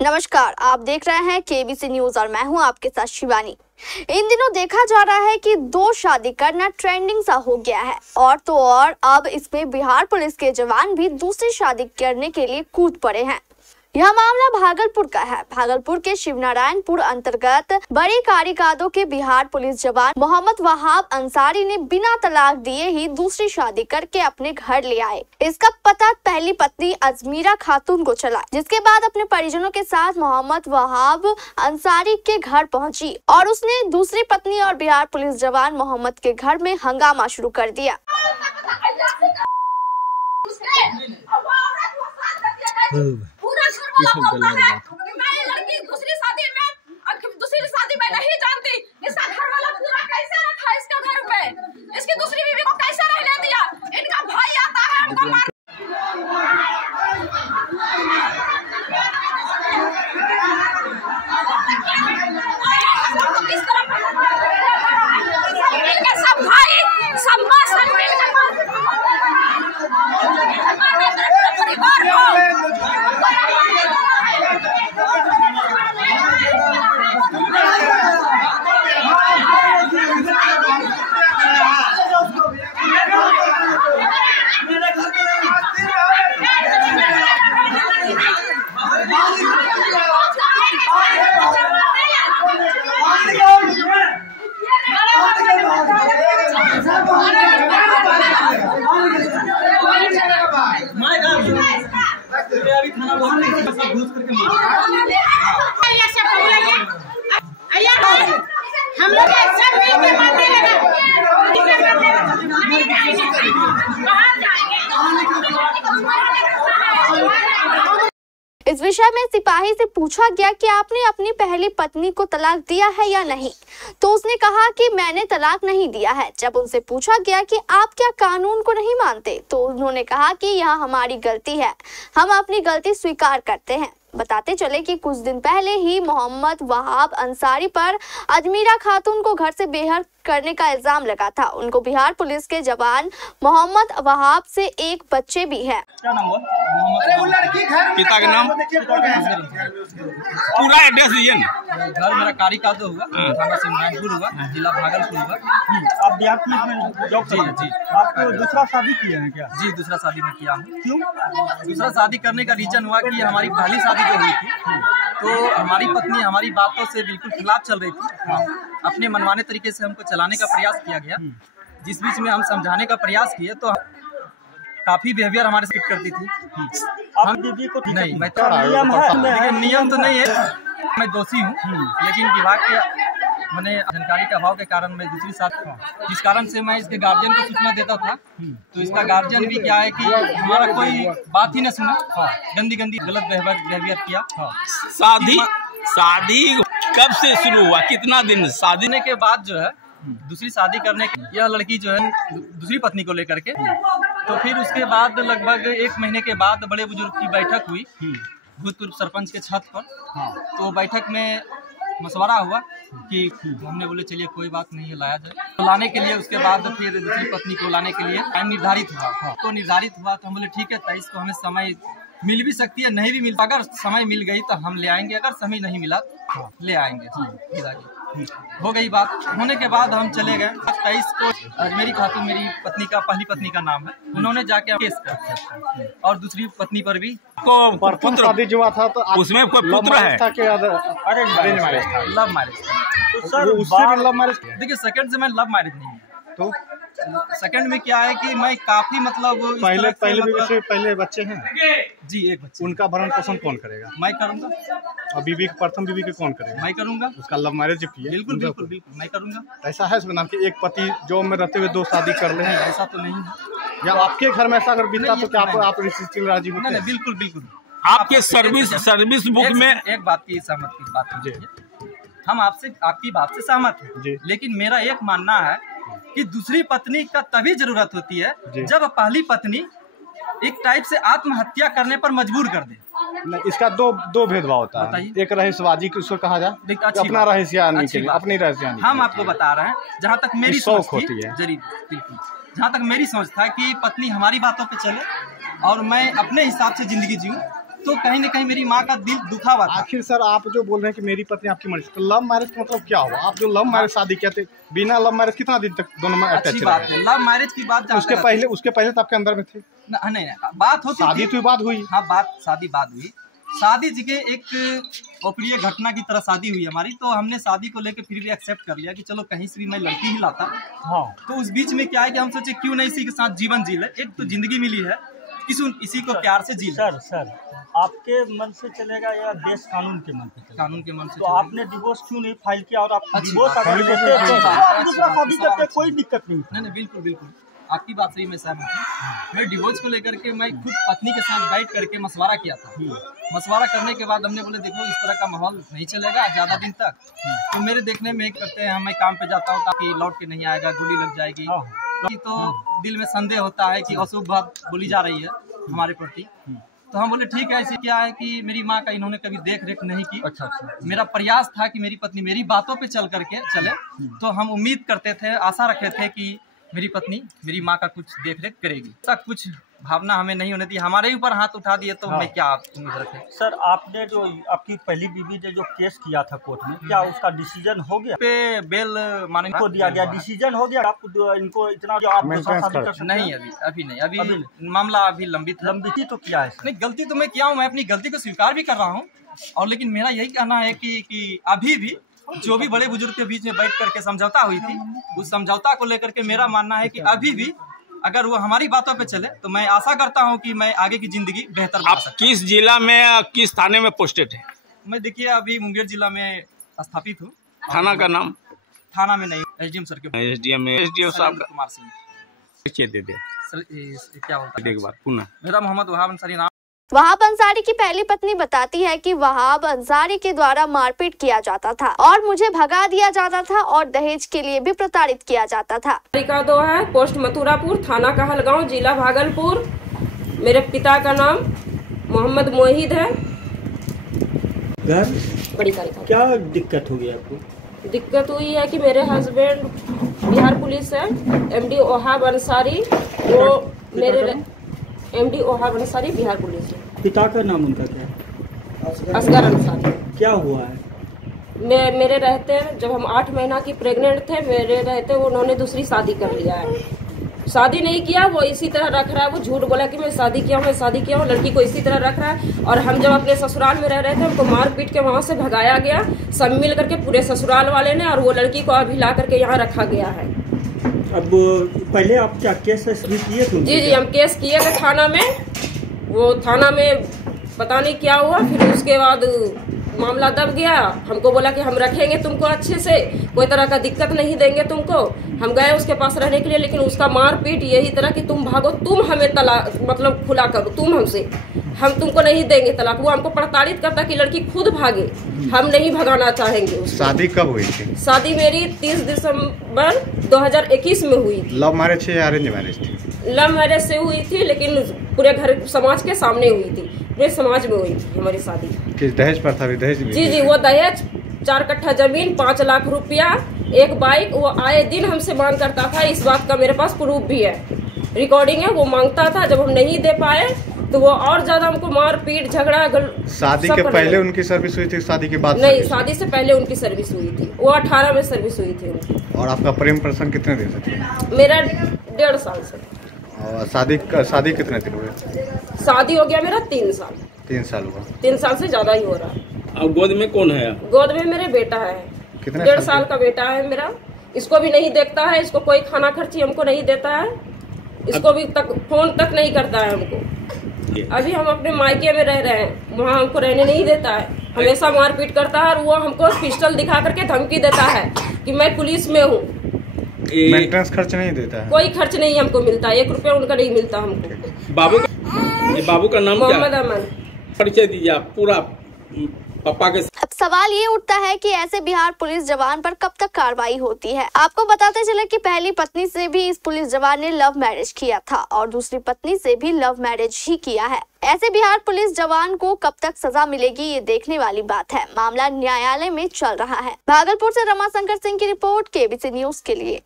नमस्कार, आप देख रहे हैं केबीसी न्यूज और मैं हूं आपके साथ शिवानी। इन दिनों देखा जा रहा है कि दो शादी करना ट्रेंडिंग सा हो गया है और तो और अब इसमें बिहार पुलिस के जवान भी दूसरी शादी करने के लिए कूद पड़े हैं। यह मामला भागलपुर का है। भागलपुर के शिवनारायणपुर अंतर्गत बड़ी कारिकादो के बिहार पुलिस जवान मोहम्मद वहाब अंसारी ने बिना तलाक दिए ही दूसरी शादी करके अपने घर ले आए। इसका पता पहली पत्नी अजमीरा खातून को चला, जिसके बाद अपने परिजनों के साथ मोहम्मद वहाब अंसारी के घर पहुंची और उसने दूसरी पत्नी और बिहार पुलिस जवान मोहम्मद के घर में हंगामा शुरू कर दिया। दूसरी शादी में नहीं जानती, इसका घर वाला पूरा कैसे रखा इसका घर में, इसकी दूसरी बीवी को कैसे रहने दिया। इनका भाई आता है उनको मार। इनके सब भाई सब माँ सब परिवार हम लोग इस विषय में सिपाही से पूछा गया कि आपने अपनी पहली पत्नी को तलाक दिया है या नहीं, तो उसने कहा कि मैंने तलाक नहीं दिया है। जब उनसे पूछा गया कि आप क्या कानून को नहीं मानते, तो उन्होंने कहा कि यह हमारी गलती है, हम अपनी गलती स्वीकार करते हैं। बताते चले कि कुछ दिन पहले ही मोहम्मद वहाब अंसारी पर अजमीरा खातून को घर से बेघर करने का इल्जाम लगा था। उनको बिहार पुलिस के जवान मोहम्मद वहाब से एक बच्चे भी है। क्या नाम हुआ? पिता का नाम पूरा एड्रेस दीजिए ना। घर मेरा कारिकादो हुआ, थाना शिवनारायणपुर हुआ, जिला भागलपुर हुआ। आप बिहार पुलिस में जॉब जी जी। आप दूसरा शादी किए हैं क्या? जी दूसरा शादी में किया हूँ। क्यों? दूसरा शादी करने का रीजन हुआ कि हमारी पहली शादी जो हुई थी तो हमारी पत्नी हमारी बातों से बिल्कुल खिलाफ चल रही थी। अपने मनमाने तरीके से हमको चलाने का प्रयास किया गया, जिस बीच में हम समझाने का प्रयास किए तो काफी बिहेवियर हमारे से करती थी। आप दीदी को नहीं, मैं तो नियम तो नहीं है, मैं दोषी हूँ, लेकिन विभाग के मैंने जानकारी के अभाव के कारण मैं दूसरी शादी, जिस कारण से मैं इसके गार्जियन को सूचना देता था, तो इसका गार्जियन भी क्या है कि हमारा कोई बात ही न सुना, गंदी गंदी गलत बिहेवियर किया। शादी कब से शुरू हुआ? कितना दिन शादी होने के बाद जो है दूसरी शादी करने की यह लड़की जो है दूसरी पत्नी को लेकर के, तो फिर उसके बाद लगभग 1 महीने के बाद बड़े बुजुर्ग की बैठक हुई भूतपूर्व सरपंच के छत पर। तो बैठक में मशवरा हुआ कि हमने बोले चलिए कोई बात नहीं है, लाया जाए। तो लाने के लिए उसके बाद फिर दूसरी पत्नी को लाने के लिए टाइम निर्धारित हुआ। तो निर्धारित हुआ तो हम बोले ठीक है, 23 को हमें समय मिल भी सकती है, नहीं भी मिलता। अगर समय मिल गई तो हम ले आएंगे, अगर समय नहीं मिला तो ले आएंगे। हो गई बात। होने के बाद हम चले गए। 23 को अजमेरी खातून मेरी पत्नी का पहली पत्नी का नाम है, उन्होंने जाके केस कर और दूसरी पत्नी पर भी पुत्र शादी जो हुआ था तो उसमें कोई पुत्र है? अरेंज मैरिज था, लव मैरिज था। तो सर उससे भी लव मैरिज? देखिए सेकंड से मैं लव मैरिज नहीं है। तो सेकंड में क्या है कि मैं काफी मतलब पहले बच्चे हैं जी, एक बच्चे। उनका भरण पोषण कौन करेगा? मैं करूंगा। और बीवी प्रथम बीवी के कौन करेगा? मैं करूंगा। उसका लव मैरिज जो किया? बिल्कुल बिल्कुल बिल्कुल मैं करूंगा। ऐसा है नाम कि एक पति जॉब में रहते हुए 2 शादी कर ले? ऐसा तो नहीं है। या आपके घर में ऐसा अगर बीता तो क्या आप राजी होते हैं? बिल्कुल बिल्कुल। आपके सर्विस बुक में एक बात की सहमत की बात, हम आपसे आपकी बात से सहमत हैं, लेकिन मेरा एक मानना है कि दूसरी पत्नी का तभी जरूरत होती है जब पहली पत्नी एक टाइप से आत्महत्या करने पर मजबूर कर दे। नहीं, इसका दो भेदभाव होता है। एक रहस्यबाजी उसको कहा जाए, अपना रहस्यानी के लिए, अपनी रहस्यानी। हम आपको बता रहे हैं जहाँ तक मेरी सोच होती है, जहाँ तक मेरी सोच था कि पत्नी हमारी बातों पे चले और मैं अपने हिसाब से जिंदगी जीऊँ, तो कहीं न कहीं मेरी माँ का दिल दुखा हुआ था। आखिर सर आप जो बोल रहे हैं कि मेरी पत्नी आपकी मर्जी, तो लव मैरिज का मतलब क्या हुआ? आप जो लव मैरिज शादी किया थे, बिना लव मैरिज कितना दिन तक दोनों में अटैच अच्छी बात है, लव मैरिज की बात उसके पहले तो आपके अंदर में थे? नहीं, बात होती शादी तो बात हुई। हाँ, बात हुई। शादी जी के एक अप्रिय घटना की तरह शादी हुई हमारी, तो हमने शादी को लेकर फिर भी एक्सेप्ट कर लिया कि चलो कहीं से भी मैं लड़की ही लाता। हाँ। तो उस बीच में क्या है कि हम सोचे क्यों नहीं इसी के साथ जीवन जी ले, एक तो जिंदगी मिली है, इसी को प्यार से जी ले। सर आपके मन से चलेगा या देश कानून के मन से चलेगा? कानून के मन से। तो आपने डिवोर्स क्यों नहीं फाइल किया? और आप डिवोर्स अगर दूसरा शादी करते कोई दिक्कत नहीं। बिल्कुल आपकी बात सही, मैं सहमत हूँ। मैं डिवोर्स को लेकर के मैं खुद पत्नी के साथ बैठ करके मशवरा किया था। मशवरा करने के बाद हमने बोले देखो इस तरह का माहौल नहीं चलेगा ज्यादा दिन तक। तो मेरे देखने में करते हैं, मैं काम पे जाता हूँ ताकि लौट के नहीं आएगा, गोली लग जाएगी, तो दिल में संदेह होता है कि अशुभ बात बोली जा रही है हमारे प्रति। तो हम बोले ठीक है, ऐसे क्या है कि मेरी माँ का इन्होंने कभी देख रेख नहीं की। अच्छा। मेरा प्रयास था कि मेरी पत्नी मेरी बातों पे चल करके चले, तो हम उम्मीद करते थे, आशा रखे थे कि मेरी पत्नी मेरी माँ का कुछ देख रेख करेगी। ऐसा कुछ भावना हमें नहीं होने दी, हमारे ऊपर हाथ उठा दिए तो मैं क्या उम्मीद रखे। सर आपने जो आपकी पहली बीवी ने जो केस किया था कोर्ट में, क्या उसका डिसीजन हो गया? पे बेल माने को दिया गया, डिसीजन हो गया? आप इनको इतना जो आप नहीं, अभी नहीं, अभी मामला अभी लंबित तो क्या है? नहीं, गलती तो मैं किया हूँ, मैं अपनी गलती को स्वीकार भी कर रहा हूँ। और लेकिन मेरा यही कहना है कि अभी भी जो भी बड़े बुजुर्ग के बीच में बैठ करके समझौता हुई थी, उस समझौता को लेकर के मेरा मानना है कि अभी भी अगर वो हमारी बातों पे चले तो मैं आशा करता हूं कि मैं आगे की जिंदगी बेहतर बना सकता। किस जिला में, किस थाने में पोस्टेड है? मैं देखिए अभी मुंगेर जिला में स्थापित हूँ। थाना का नाम? थाना में नहीं, एसडीएम सर के। एसडीएम साहब कुमार सिंह। दे क्या बोलता है पुनः? मेरा मोहम्मद वहाब अंसारी नाम। वहाब अंसारी की पहली पत्नी बताती है कि वहाब अंसारी के द्वारा मारपीट किया जाता था और मुझे भगा दिया जाता था और दहेज के लिए भी प्रताड़ित किया जाता था। तरीका 2 है, पोस्ट मथुरापुर, थाना कहलगांव, जिला भागलपुर। मेरे पिता का नाम मोहम्मद मोहिद है। घर बड़ी तारीख। क्या दिक्कत हो गई आपको? दिक्कत हुई है कि मेरे हस्बैंड बिहार पुलिस है, एमडी वहाब अंसारी, वो मेरे एमडी वहाब अंसारी बिहार पुलिस है। पिता का नाम उनका क्या है? असगर अंसारी। क्या हुआ है? मेरे रहते, जब हम 8 महीना की प्रेग्नेंट थे, मेरे रहते उन्होंने दूसरी शादी कर लिया है। शादी नहीं किया, वो इसी तरह रख रहा है। वो झूठ बोला कि मैं शादी किया हूँ, लड़की को इसी तरह रख रहा है। और हम जब अपने ससुराल में रह रहे थे, हमको मार पीट के वहाँ से भगाया गया, सब मिल करके पूरे ससुराल वाले ने, और वो लड़की को अभी ला करके यहाँ रखा गया है। अब पहले आप क्या केस किए थे? जी, हम केस किए थे थाना में। वो थाना में पता नहीं क्या हुआ, फिर उसके बाद मामला दब गया। हमको बोला कि हम रखेंगे तुमको अच्छे से, कोई तरह का दिक्कत नहीं देंगे तुमको। हम गए उसके पास रहने के लिए, लेकिन उसका मारपीट यही तरह कि तुम भागो, तुम हमें तलाक मतलब खुला करो, तुम हमसे, हम तुमको नहीं देंगे तलाक। वो हमको प्रताड़ित करता कि लड़की खुद भागे, हम नहीं भगाना चाहेंगे उसको। शादी कब हुई थी? शादी मेरी 30 दिसंबर 2021 में हुई थी। लव मैरिज थी या अरेंज मैरिज थी? लव मैरिज से हुई थी, लेकिन पूरे घर समाज के सामने हुई थी, पूरे समाज में हुई थी हमारी शादी। किस दहेज पर था? दहेज? जी, वो दहेज 4 कट्ठा जमीन, 5 लाख रुपया, एक बाइक। वो आए दिन हमसे मांग करता था, इस बात का मेरे पास प्रूफ भी है, रिकॉर्डिंग है। वो मांगता था, जब हम नहीं दे पाए तो वो और ज्यादा हमको मार पीट झगड़ा। शादी के पहले उनकी सर्विस हुई थी, शादी के बाद? नहीं, शादी से पहले उनकी सर्विस हुई थी। वो 18 में सर्विस हुई थी उनकी। और आपका प्रेम प्रसंग कितने दिन से था? मेरा 1.5 साल से। और शादी कितने दिन हुए? शादी हो गया मेरा 3 साल। 3 साल हुआ? 3 साल से ज्यादा ही हो रहा है। और गोद में कौन है? गोद में मेरे बेटा है। कितने? 1.5 साल का बेटा है मेरा। इसको भी नहीं देखता है, इसको कोई खाना खर्ची हमको नहीं देता है, इसको भी फोन तक नहीं करता है हमको। अभी हम अपने मायके में रह रहे हैं, वहाँ हमको रहने नहीं देता है, हमेशा मारपीट करता है। और वो हमको पिस्टल दिखा करके धमकी देता है कि मैं पुलिस में हूँ। मेंटेनेंस खर्च नहीं देता है? कोई खर्च नहीं हमको मिलता, 1 रुपया उनका नहीं मिलता हमको। बाबू का नाम मोहम्मद अमन। परिचय दीजिए आप पूरा पापा के। अब सवाल ये उठता है कि ऐसे बिहार पुलिस जवान पर कब तक कार्रवाई होती है। आपको बताते चले कि पहली पत्नी से भी इस पुलिस जवान ने लव मैरिज किया था और दूसरी पत्नी से भी लव मैरिज ही किया है। ऐसे बिहार पुलिस जवान को कब तक सजा मिलेगी, ये देखने वाली बात है। मामला न्यायालय में चल रहा है। भागलपुर से रमाशंकर सिंह की रिपोर्ट, केबीसी न्यूज के लिए।